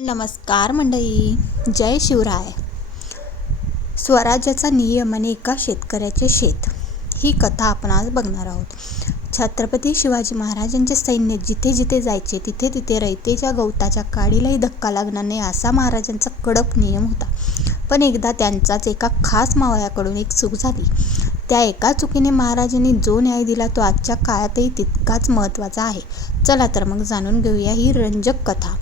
नमस्कार मंडळी, जय शिवराय. स्वराज्याचा नियम आणि एका शेतकऱ्याचे शेत ही कथा आपण आज बघणार आहोत. छत्रपती शिवाजी महाराजांचे सैन्य जिथे जिथे जायचे तिथे तिथे रयतेच्या गवताच्या काडीलाही धक्का लागणार नाही असा महाराजांचा कडक नियम होता. पण एकदा त्यांचाच एका खास मावळ्याकडून एक चूक झाली. त्या एका चुकीने महाराजांनी जो न्याय दिला तो आजच्या काळातही तितकाच महत्त्वाचा आहे. चला तर मग जाणून घेऊया ही रंजक कथा.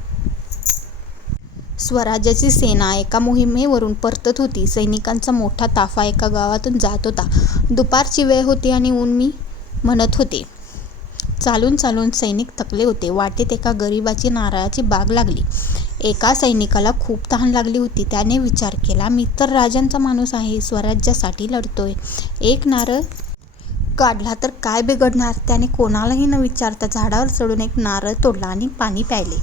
स्वराज्याची सेना एका मोहिमेवरून परतत होती. सैनिकांचा मोठा ताफा एका गावातून जात होता. दुपारची वेळ होती आणि ऊन मी म्हणत होते. चालून चालून सैनिक थकले होते. वाटेत एका गरिबाची नारळाची बाग लागली. एका सैनिकाला खूप तहान लागली होती. त्याने विचार केला, मी तर राजांचा माणूस आहे, स्वराज्यासाठी लढतोय. एक नारळ काढला तर काय बिघडणार. त्याने कोणालाही न विचारता झाडावर चढून एक नारळ तोडला आणि पाणी प्यायले.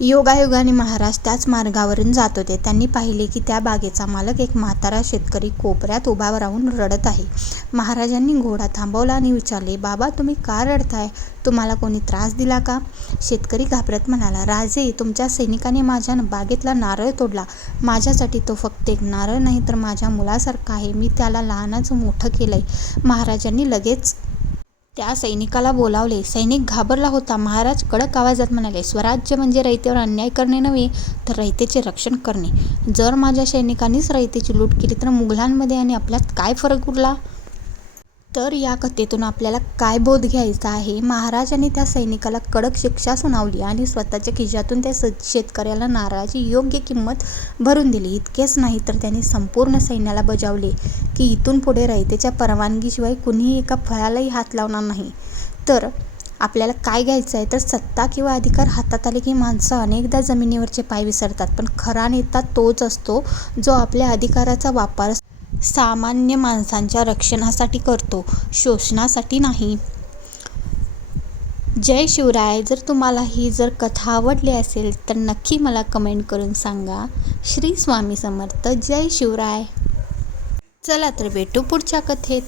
योगायोगाने महाराज त्याच मार्गावरून जात होते. त्यांनी पाहिले की त्या बागेचा मालक एक म्हातारा शेतकरी कोपऱ्यात उभा राहून रडत आहे. महाराजांनी घोडा थांबवला आणि विचारले, बाबा तुम्ही का रडताय? तुम्हाला कोणी त्रास दिला का? शेतकरी घाबरत म्हणाला, राजे, तुमच्या सैनिकाने माझ्या बागेतला नारळ तोडला. माझ्यासाठी तो फक्त एक नारळ नाही तर माझ्या मुलासारखा आहे. मी त्याला लहानाचं मोठं केलंय. महाराजांनी लगेच त्या सैनिकाला बोलावले. सैनिक घाबरला होता. महाराज कडक आवाजात म्हणाले, स्वराज्य म्हणजे रयतेवर अन्याय करणे नव्हे तर रयतेचे रक्षण करणे. जर माझ्या सैनिकांनीच रयतेची लूट केली तर मुघलांमध्ये आणि आपल्यात काय फरक उरला? तर या कथेतून आपल्याला काय बोध घ्यायचा आहे? महाराजांनी त्या सैनिकाला कडक शिक्षा सुनावली आणि स्वतःच्या खिशातून त्या शेतकऱ्याला नारळाची योग्य किंमत भरून दिली. इतकेच नाही तर त्यांनी संपूर्ण सैन्याला बजावले की इथून पुढे रयतेच्या परवानगीशिवाय कुणीही एका फळालाही हात लावणार नाही. तर आपल्याला काय घ्यायचं आहे? तर सत्ता किंवा अधिकार हातात आले की माणसं अनेकदा जमिनीवरचे पाय विसरतात. पण खरा नेता तोच असतो जो आपल्या अधिकाराचा वापर सामान्य माणसांच्या रक्षणासाठी करतो, शोषणासाठी नाही. जय शिवराय. जर तुम्हाला ही कथा आवडली असेल तर नक्की मला कमेंट करून सांगा. श्री स्वामी समर्थ. जय शिवराय. चला तर भेटू पुढच्या कथेत.